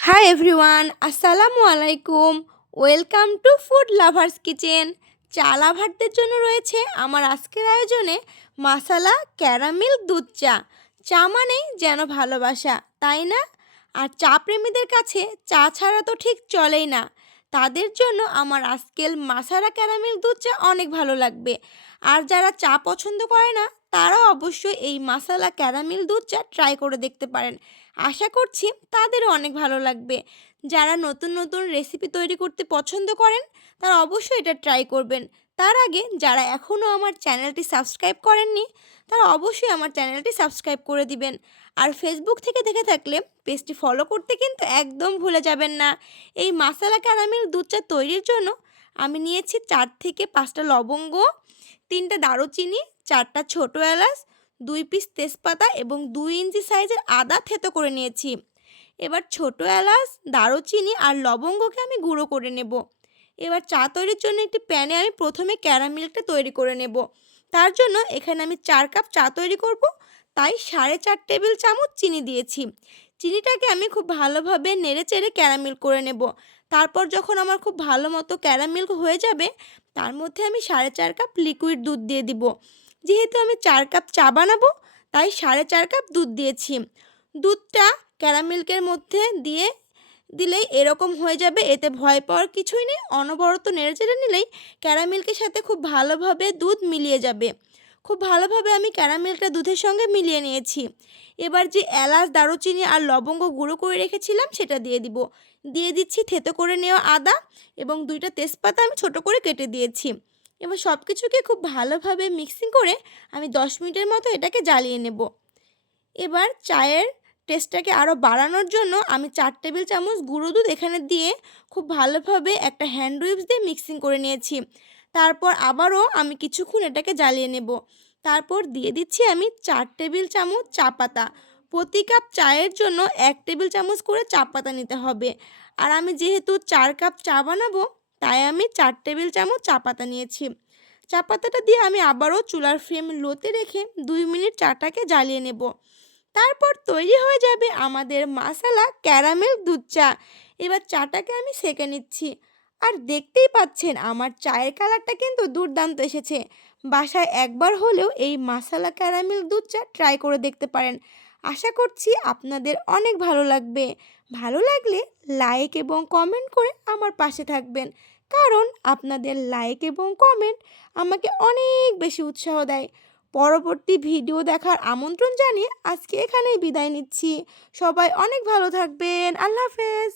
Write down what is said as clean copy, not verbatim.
Hi everyone, আসসালামু আলাইকুম। Welcome to food lovers kitchen. চা লাভারদের জন্য রয়েছে আমার আজকের আয়োজনে মাসালা ক্যারামেল দুধ চা। চা মানেই যেন ভালোবাসা, তাই না? আর চা প্রেমীদের কাছে চা ছাড়া তো ঠিক চলেই না। তাদের জন্য আমার আজকের মাসালা ক্যারামেল দুধ চা অনেক ভালো লাগবে। আর যারা চা পছন্দ করে না, তারাও অবশ্যই এই মাসালা ক্যারামেল দুধ চা ট্রাই করে দেখতে পারেন। আশা করছি তাদেরও অনেক ভালো লাগবে। যারা নতুন নতুন রেসিপি তৈরি করতে পছন্দ করেন, তারা অবশ্যই এটা ট্রাই করবেন। তার আগে যারা এখনও আমার চ্যানেলটি সাবস্ক্রাইব করেননি, তারা অবশ্যই আমার চ্যানেলটি সাবস্ক্রাইব করে দিবেন। আর ফেসবুক থেকে দেখে থাকলে পেজটি ফলো করতে কিন্তু একদম ভুলে যাবেন না। এই মাসালা ক্যারামেল দুধ চা তৈরির জন্য আমি নিয়েছি 4 থেকে 5টা লবঙ্গ, 3টা দারুচিনি, 4টা ছোট এলাচ, 2 পিস তেজপাতা এবং 2 ইঞ্চি সাইজের আদা থেতো করে নিয়েছি। এবার ছোট এলাচ, দারুচিনি আর লবঙ্গকে আমি গুঁড়ো করে নেব। এবার চা তৈরির জন্য একটি প্যানে আমি প্রথমে ক্যারামেলটা তৈরি করে নেব। তার জন্য এখানে আমি 4 কাপ চা তৈরি করব, তাই 4.5 টেবিল চামচ চিনি দিয়েছি। চিনিটাকে আমি খুব ভালোভাবে নেড়েচেড়ে ক্যারামেল করে নেব। তারপর যখন আমার খুব ভালো মতো ক্যারামেল হয়ে যাবে, তার মধ্যে আমি 4.5 কাপ লিকুইড দুধ দিয়ে দিব। যেহেতু আমি 4 কাপ চা বানাবো, তাই 4.5 কাপ দুধ দিয়েছি। দুধটা ক্যারামেলের মধ্যে দিলেই এরকম হয়ে যাবে, এতে ভয় পাওয়ার কিছুই নেই। অনবরত নেড়েচেড়ে নিলেই ক্যারামেলের সাথে খুব ভালোভাবে দুধ মিলিয়ে যাবে। খুব ভালোভাবে আমি ক্যারামেলটা দুধের সঙ্গে মিলিয়ে নিয়েছি। এবার যে এলাচ, দারুচিনি আর লবঙ্গ গুঁড়ো করে রেখেছিলাম সেটা দিয়ে দিব। দিয়ে দিচ্ছি থেতো করে নেওয়া আদা এবং 2টা তেজপাতা আমি ছোট করে কেটে দিয়েছি। এবার সব কিছুকে খুব ভালোভাবে মিক্সিং করে আমি 10 মিনিটের মতো এটাকে জ্বালিয়ে নেব। এবার চায়ের টেস্টটাকে আরও বাড়ানোর জন্য আমি 4 টেবিল চামচ গুঁড়ো দুধ এখানে দিয়ে খুব ভালোভাবে একটা হ্যান্ড উইপস দিয়ে মিক্সিং করে নিয়েছি। তারপর আবারও আমি কিছুক্ষণ এটাকে জ্বালিয়ে নেব। তারপর দিয়ে দিচ্ছি আমি 4 টেবিল চামচ চা পাতা। প্রতি কাপ চায়ের জন্য 1 টেবিল চামচ করে চা পাতা নিতে হবে। আর আমি যেহেতু 4 কাপ চা বানাবো, তাই আমি 4 টেবিল চামচ চা পাতা নিয়েছি। চা পাতাটা দিয়ে আমি আবারও চুলার ফ্লেম লোতে রেখে 2 মিনিট চাটাকে জ্বালিয়ে নেব। তারপর তৈরি হয়ে যাবে আমাদের মাসালা ক্যারামেল দুধ চা। এবার চাটাকে আমি সেঁকে নিচ্ছি। আর দেখতেই পাচ্ছেন আমার চায়ের কালারটা কিন্তু দুর্দান্ত এসেছে। বাসায় একবার হলেও এই মাসালা ক্যারামেল দুধ চা ট্রাই করে দেখতে পারেন। আশা করছি আপনাদের অনেক ভালো লাগবে। ভালো লাগলে লাইক এবং কমেন্ট করে আমার পাশে থাকবেন, কারণ আপনাদের লাইক এবং কমেন্ট আমাকে অনেক বেশি উৎসাহ দেয়। পরবর্তী ভিডিও দেখার আমন্ত্রণ জানিয়ে আজকে এখানেই বিদায় নিচ্ছি। সবাই অনেক ভালো থাকবেন। আল্লাহ হাফেজ।